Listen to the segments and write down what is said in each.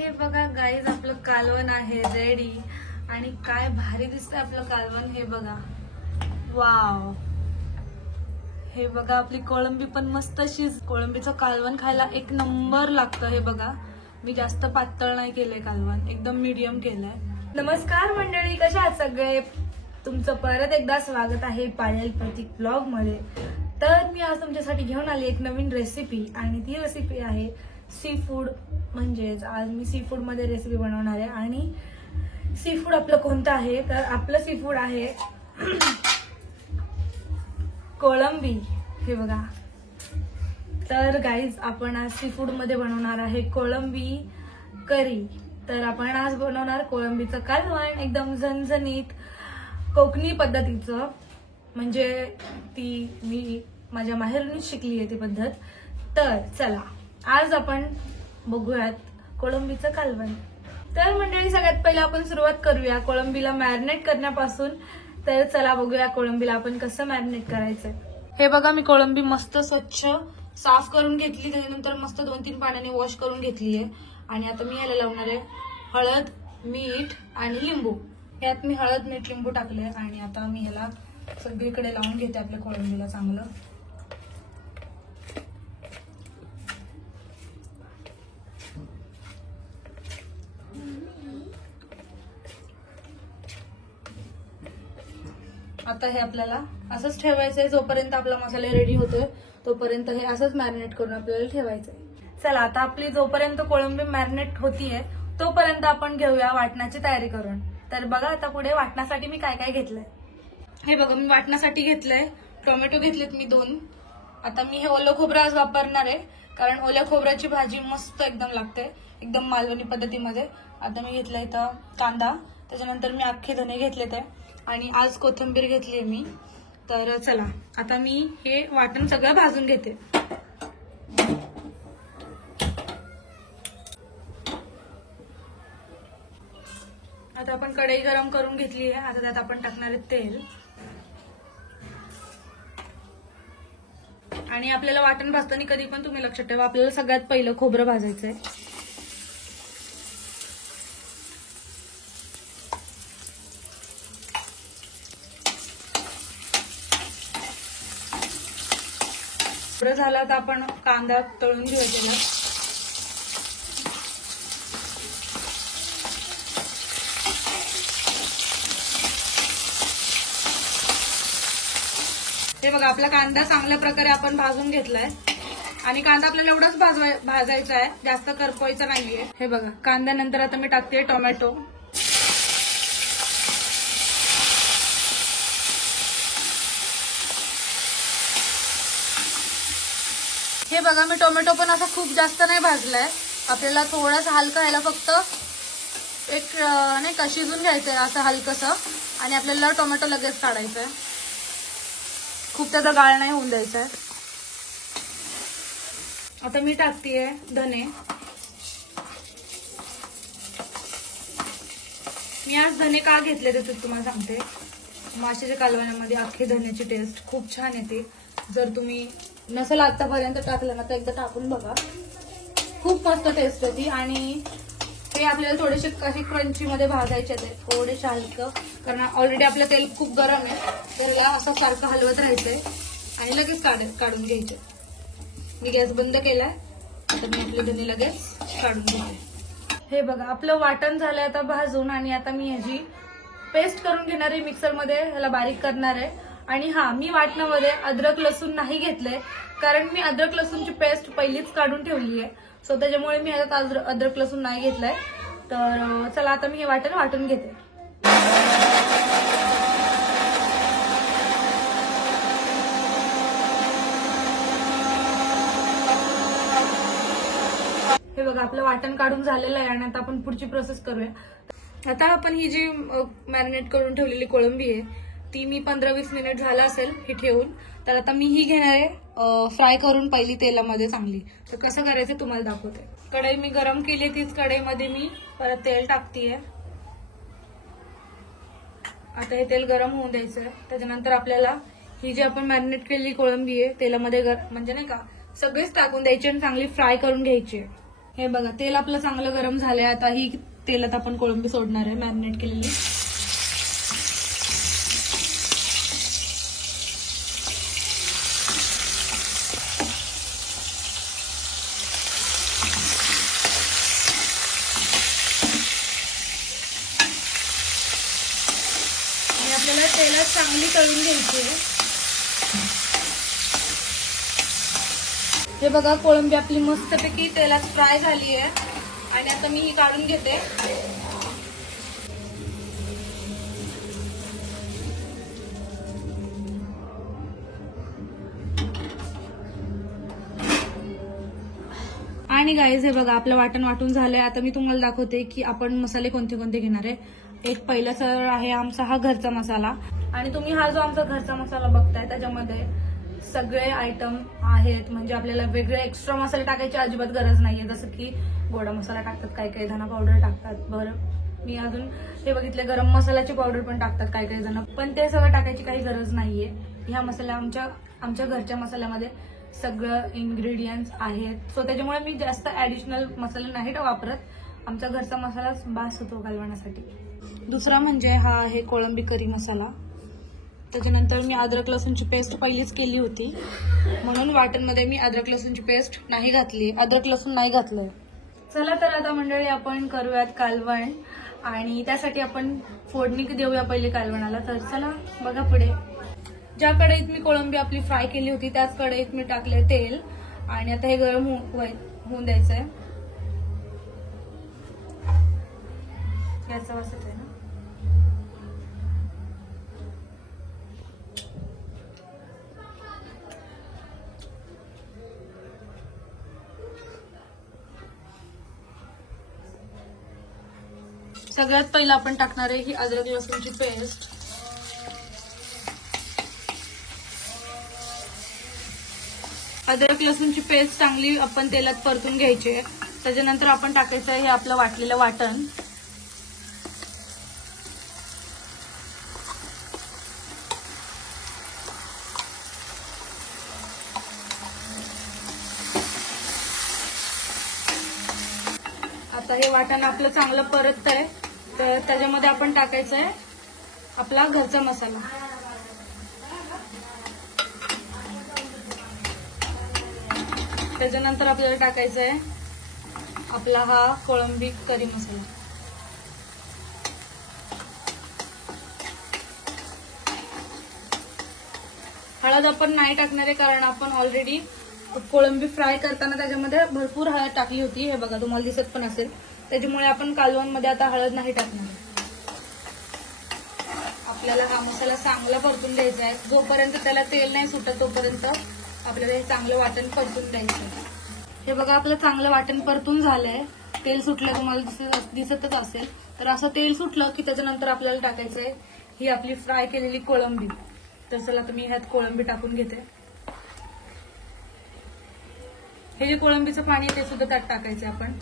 हे बघा गाईज, आपलं कालवण आहे रेडी आणि काय भारी दिसतंय आपलं कालवण. हे बघा, वाव. हे बघा आपली कोळंबी पण मस्त कोळंबीचं कालवण खायला एक नंबर लागतं. हे बघा, मी जास्त पातळ नाही केलंय कालवण, एकदम मीडियम केलंय. नमस्कार मंडळी, कशा आहात सगळे? तुमचं परत एकदा स्वागत आहे पायल प्रतीक ब्लॉग मध्ये. तर मी आज तुमच्यासाठी घेऊन आली एक नवीन रेसिपी आणि ती रेसिपी आहे सी फूड. म्हणजेच आज मी सी फूड मध्ये रेसिपी बनवणार आहे. आणि सी फूड आपलं कोणतं आहे तर आपलं सी फूड आहे कोळंबी. हे बघा, तर गाईज आपण आज सी फूड मध्ये बनवणार आहे कोळंबी करी. तर आपण आज बनवणार कोळंबीचं कालवण, एकदम झणझणीत कोकणी पद्धतीचं. म्हणजे ती मी माझ्या माहेरूनच शिकली आहे ती पद्धत. तर चला आज आपण बघूयात कोळंबीचं कालवण. तर मंडळी, सगळ्यात पहिला आपण सुरुवात करूया कोळंबीला मॅरिनेट करण्यापासून. तर चला बघूया कोळंबीला आपण कसं मॅरिनेट करायचंय. हे बघा, मी कोळंबी मस्त स्वच्छ साफ करून घेतली, त्याच्यानंतर मस्त 2-3 पाण्याने वॉश करून घेतली आहे. आणि आता मी याला लावणार आहे हळद, मीठ आणि लिंबू. यात मी हळद, मीठ, लिंबू टाकले आणि आता मी ह्याला सगळीकडे लावून घेते आपल्या कोळंबीला चांगलं. आता हे आपल्याला असंच ठेवायचंय जोपर्यंत आपला मसाला रेडी होतोय, तोपर्यंत हे असंच मॅरिनेट करून आपल्याला ठेवायचंय. चला आता आपली जोपर्यंत कोळंबी मॅरिनेट होतीये तोपर्यंत आपण घेऊया वाटणाची तयारी करून. तर बघा आता पुढे वाटण्यासाठी मी काय काय घेतलंय. हे बघा, मी वाटण्यासाठी घेतलंय टोमॅटो घेतलेत मी 2. आता मी हे ओलं खोबरं आज वापरणार आहे, कारण ओल्या खोबऱ्याची भाजी मस्त एकदम लागते, एकदम मालवणी पद्धतीमध्ये. आता मी घेतलाय इथं कांदा, त्याच्यानंतर मी अख्खे धने घेतले ते, आणि आज कोथिंबीर घेतलीये मी. तर चला आता मी हे वाटण सगळं भाजून घेते. आता आपण कढई गरम करून घेतली आहे. आता त्यात आपण टाकणार आहे तेल. आणि आपल्याला वाटण भाजताना कधी पण तुम्ही लक्षात ठेवा, आपल्याला सगळ्यात पहिलं खोबरं भाजायचंय. खोबरं झालं तर आपण कांदा तळून घेऊया. हे बघा, आपला कांदा चांगल्या प्रकारे आपण भाजून घेतलाय. आणि कांदा आपल्याला एवढाच भाजायचा आहे, जास्त करपवायचा नाहीये. हे बघा, कांद्यानंतर आता मी टाकते टोमॅटो. हे बघा, मी टोमॅटो पण असं खूप जास्त नाही भाजलाय, आपल्याला थोडासा हलका ह्याला फक्त एक नाही का शिजून घ्यायचंय असं हलकसं. आणि आपल्याला टोमॅटो लगेच काढायचंय, खूप त्याचा गाळ नाही होऊन द्यायचा आहे. आता मी टाकतेय धने. मी आज धने का घेतले ते तुम्हाला सांगते. माशाच्या कालवणामध्ये अख्खे धन्याची टेस्ट खूप छान येते. जर तुम्ही नसेल आतापर्यंत टाकलं ना तर एकदा टाकून बघा, खूप मस्त टेस्ट येते. आणि हे आपल्याला थोडेसे कसे क्रंची मध्ये भाजायचे आहेत, थोडेसे हलकं, कारण ऑलरेडी आपलं तेल खूप गरम आहे. त्याला असं सारखं हलवत राहायचंय आणि लगेच काढून घ्यायचे. मी गॅस बंद केलाय, आता मी आपले धने लगेच काढून घेते. हे बघा, आपलं वाटण झालंय आता भाजून. आणि आता मी ह्याची पेस्ट करून घेणार आहे मिक्सरमध्ये, ह्याला बारीक करणार आहे. आणि हा, मी वाटणामध्ये अद्रक लसूण नाही घेतलंय, कारण मी अद्रक लसूणची पेस्ट पहिलीच काढून ठेवली आहे. सो त्याच्यामुळे मी ह्याच्यात अद्रक लसूण नाही घेतलाय. तर चला आता मी हे वाटण वाटून घेते. हे बघा, आपलं वाटण काढून झालेलं आहे. आणि आता आपण पुढची प्रोसेस करूया. आता आपण ही जी मॅरिनेट करून ठेवलेली कोळंबी आहे ती मी 15-20 मिनिट झाला असेल ही ठेवून. तर आता मी ही घेणार आहे फ्राय करून पहिली तेलामध्ये चांगली. तर कसं करायचं तुम्हाला दाखवते. कढई मी गरम केली, तीच कढईमध्ये मी परत तेल टाकतीये. आता हे तेल गरम होऊन द्यायचं. त्याच्यानंतर आपल्याला ही जी आपण मॅरिनेट केलेली कोळंबी आहे तेलामध्ये म्हणजे नाही का सगळेच टाकून द्यायची आणि चांगली फ्राय करून घ्यायची. हे बघा तेल आपलं चांगलं गरम झालंय. आता ही तेलात आपण कोळंबी सोडणार आहे मॅरिनेट केलेली. आणि आपल्याला तेलात चांगली तळून घ्यायची आहे. हे बघा कोळंबी आपली मस्तपैकी तेलात फ्राय झाली आहे आणि आता मी ही काढून घेते. आणि गाईज हे बघा आपलं वाटण वाटून झालंय. आता मी तुम्हाला दाखवते की आपण मसाले कोणते कोणते घेणार आहे. एक पहिला सर आहे आमचा हा घरचा मसाला. आणि तुम्ही हा जो आमचा घरचा मसाला बघताय त्याच्यामध्ये सगळे आयटम आहेत. म्हणजे आपल्याला वेगळे एक्स्ट्रा मसाले टाकायची अजिबात गरज नाहीये. जसं की गोडा मसाला टाकतात, काही काही धना पावडर टाकतात. बरं मी अजून हे बघितले गरम मसाल्याची पावडर पण टाकतात काही काही जण, पण ते सगळं टाकायची काही गरज नाहीये. ह्या मसाला आमच्या घरच्या मसाल्यामध्ये सगळं इन्ग्रेडियंट्स आहेत. सो त्याच्यामुळे मी जास्त ऍडिशनल मसाले नाही वापरत. आमचा घरचा मसालाच बास होतो घालवण्यासाठी. दुसरा म्हणजे हा आहे कोळंबी करी मसाला. त्याच्यानंतर मी अद्रक लसूणची पेस्ट पहिलीच केली होती म्हणून वाटणमध्ये मी अद्रक लसूणची पेस्ट नाही घातली, अद्रक लसूण नाही घातलंय. चला तर आता मंडळी आपण करूयात कालवण आणि त्यासाठी आपण फोडणी देऊया पहिले कालवणाला. तर चला बघा पुढे. ज्या कढईत मी कोळंबी आपली फ्राय केली होती त्याच कढईत मी टाकले तेल आणि आता हे गरम होऊन द्यायचंय. गॅसचा वास येतोय ना. सगळ्यात पहिला आपण टाकणार आहे ही अद्रक लसूणची पेस्ट. अद्रक लसूणची पेस्ट चांगली आपण तेलात परतून घ्यायची आहे. त्याच्यानंतर आपण टाकायचं आहे हे आपलं वाटलेलं वाटण. आता हे वाटण आपलं चांगलं परततंय तर त्याच्यामध्ये आपण टाकायचं आहे आपला घरचा मसाला. त्याच्यानंतर आपल्याला टाकायचं आहे आपला हा कोळंबी करी मसाला. हळद आपण नाही टाकणार आहे कारण आपण ऑलरेडी कोळंबी फ्राय करताना त्याच्यामध्ये भरपूर हळद टाकली होती. हे बघा तुम्हाला दिसत पण असेल. त्याच्यामुळे आपण कालवणमध्ये आता हळद नाही टाकणार. आपल्याला हा मसाला चांगला परतून द्यायचा आहे. जोपर्यंत त्याला तेल नाही सुटत तोपर्यंत आपल्याला हे चांगलं वाटण परतून द्यायचं. हे बघा आपलं चांगलं वाटण परतून झालंय. तेल सुटलं तुम्हाला दिसतच असेल. तर असं तेल सुटलं की त्याच्यानंतर आपल्याला टाकायचंय ही आपली फ्राय केलेली कोळंबी. तर चला तुम्ही ह्यात कोळंबी टाकून घेते. हे जे कोळंबीचं पाणी आहे ते सुद्धा त्यात टाकायचंय आपण.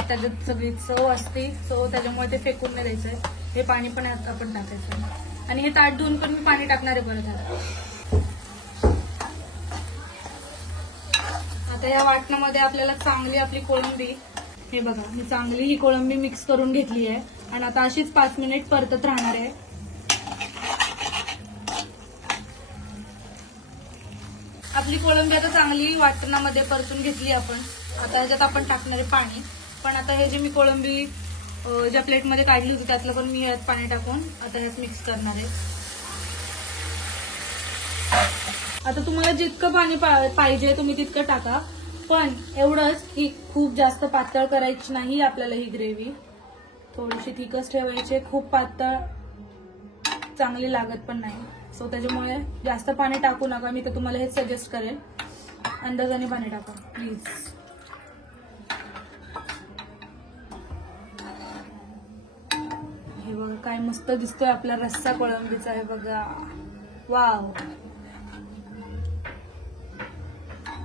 त्याच्यात सगळी चव असते सो त्याच्यामुळे ते फेकून नाही द्यायचंय. हे पाणी पण ह्यात आपण टाकायचं आणि हे ताट धुवून पण मी पाणी टाकणार आहे परत. आता या वाटणामध्ये आपल्याला चांगली आपली कोळंबी, हे बघा मी चांगली ही कोळंबी मिक्स करून घेतली आहे आणि आता अशीच 5 मिनिट परतत राहणार आहे. आपली कोळंबी आता चांगली वाटणामध्ये परतून घेतली आपण. आता ह्याच्यात आपण टाकणार आहे पाणी. पण आता हे जे मी कोळंबी ज्या प्लेटमध्ये काढली होती त्यातलं पण मी ह्यात पाणी टाकून आता ह्यात मिक्स करणार आहे. आता तुम्हाला जितकं पाणी पाहिजे तुम्ही तितकं टाका. पण एवढंच की खूप जास्त पातळ करायची नाही आपल्याला ही ग्रेव्ही. थोडीशी थिकच ठेवायची. खूप पातळ चांगली लागत पण नाही. सो त्याच्यामुळे जास्त पाणी टाकू नका. मी तर तुम्हाला हेच सजेस्ट करेन अंदाजाने पाणी टाका प्लीज. हे बघा काय मस्त दिसतोय आपला रस्सा कोळंबीचा. हे बघा वाव.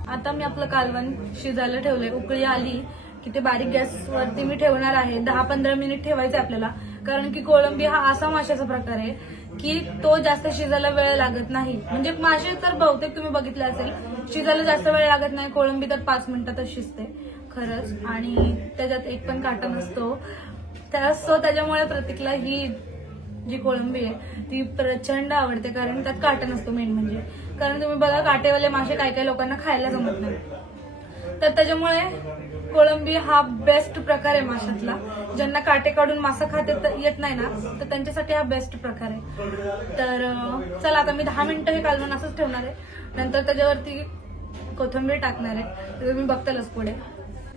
आता मी आपलं कालवण शिजायला ठेवलंय. उकळी आली की ते बारीक गॅसवरती मी ठेवणार आहे. 10-15 मिनिट ठेवायचं आपल्याला. कारण की कोळंबी हा असा माशाचा प्रकार आहे की तो जास्त शिजायला वेळ लागत नाही. म्हणजे मासे तर बहुतेक तुम्ही बघितले असेल शिजायला जास्त वेळ लागत नाही. कोळंबी तर 5 मिनिटातच शिजते. खरंच, आणि त्याच्यात एक पण काटा नसतो. त्याच्यामुळे प्रतीकला ही जी कोळंबी आहे ती प्रचंड आवडते, कारण त्यात काटा नसतो. मेन म्हणजे कारण तुम्ही बघा, काटेवाले मासे काही काही लोकांना खायला जमत नाही, तर त्याच्यामुळे कोळंबी हा बेस्ट प्रकार आहे माशातला. ज्यांना काटे काढून मासा खाता येत नाही ना, तर त्यांच्यासाठी हा बेस्ट प्रकार आहे. तर चला, आता मी 10 मिनिटं हे कालवण असंच ठेवणार आहे. नंतर त्याच्यावरती कोथिंबीर टाकणार आहे, तर तुम्ही बघतालच पुढे.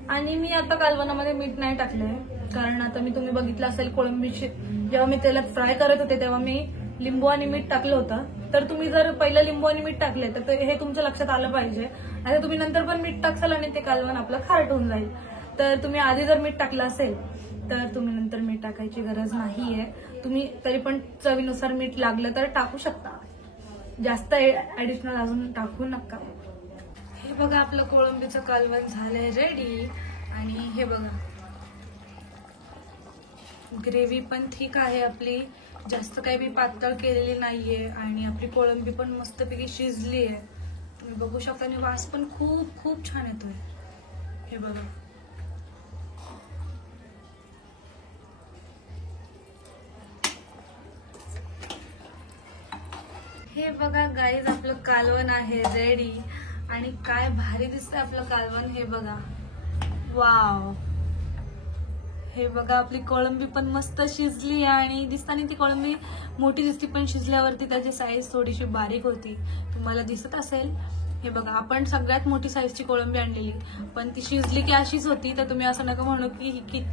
आणि मी आता कालवणामध्ये मीठ नाही टाकलंय, कारण आता तुम्ही बघितलं असेल कोळंबीची जेव्हा मी तेलात फ्राय करत होते तेव्हा मी लिंबू आणि मीठ टाकलं होतं. तर तुम्ही जर पहिलं लिंबू आणि मीठ टाकले तर हे तुमच्या लक्षात आलं पाहिजे. आता तुम्ही नंतर पण मीठ टाकसाल आणि ते कालवण आपलं खारट होऊन जाईल. तर तुम्ही आधी जर मीठ टाकलं असेल तर तुम्ही नंतर मीठ टाकायची गरज नाहीये. तुम्ही तरी पण चवीनुसार मीठ लागलं तर टाकू शकता, जास्त ऍडिशनल अजून टाकू नका. हे बघा, आपलं कोळंबीचं कालवण झालंय रेडी. आणि हे बघा, ग्रेव्ही पण ठीक आहे आपली, जास्त काही मी पातळ केलेली नाहीये. आणि आपली कोळंबी पण मस्तपैकी शिजली आहे, तुम्ही बघू शकता. आणि वास पण खूप खूप छान येतोय. हे बघा, हे बघा गाईज, आपलं कालवण आहे रेडी. आणि काय भारी दिसतंय आपलं कालवण. हे बघा, वाव. हे बघा, आपली कोळंबी पण मस्त शिजली आणि दिसताना ती कोळंबी मोठी दिसती, पण शिजल्यावरती त्याची साईज थोडीशी बारीक होती, तुम्हाला दिसत असेल. हे बघा, आपण सगळ्यात मोठी साईजची कोळंबी आणलेली, पण ती शिजली की अशीच होती. तर तुम्ही असं नका म्हणू की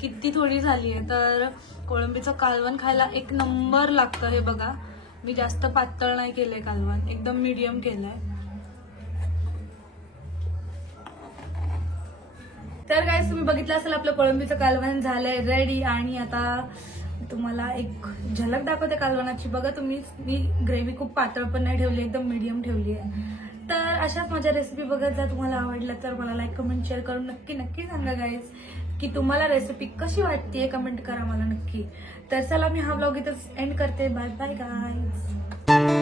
किती थोडी झाली आहे. तर कोळंबीचं कालवण खायला एक नंबर लागतं. हे बघा, मी जास्त पातळ नाही केलंय कालवण, एकदम मीडियम केलंय. तर गाईस, तुम्ही बघितलं असेल आपलं कोळंबीचं कालवण झालंय रेडी. आणि आता तुम्हाला एक झलक दाखवते कालवणाची. बघा तुम्ही, मी ग्रेव्ही खूप पातळ पण नाही ठेवली, एकदम मीडियम ठेवली आहे. तर अशाच माझ्या रेसिपी बघत जा. तुम्हाला आवडलं तर मला लाईक, कमेंट, शेअर करून नक्की सांगा गाईज की तुम्हाला रेसिपी कशी वाटते, कमेंट करा मला नक्की. तर चला, मी हा व्लॉग इथंच एंड करते. Bye bye guys.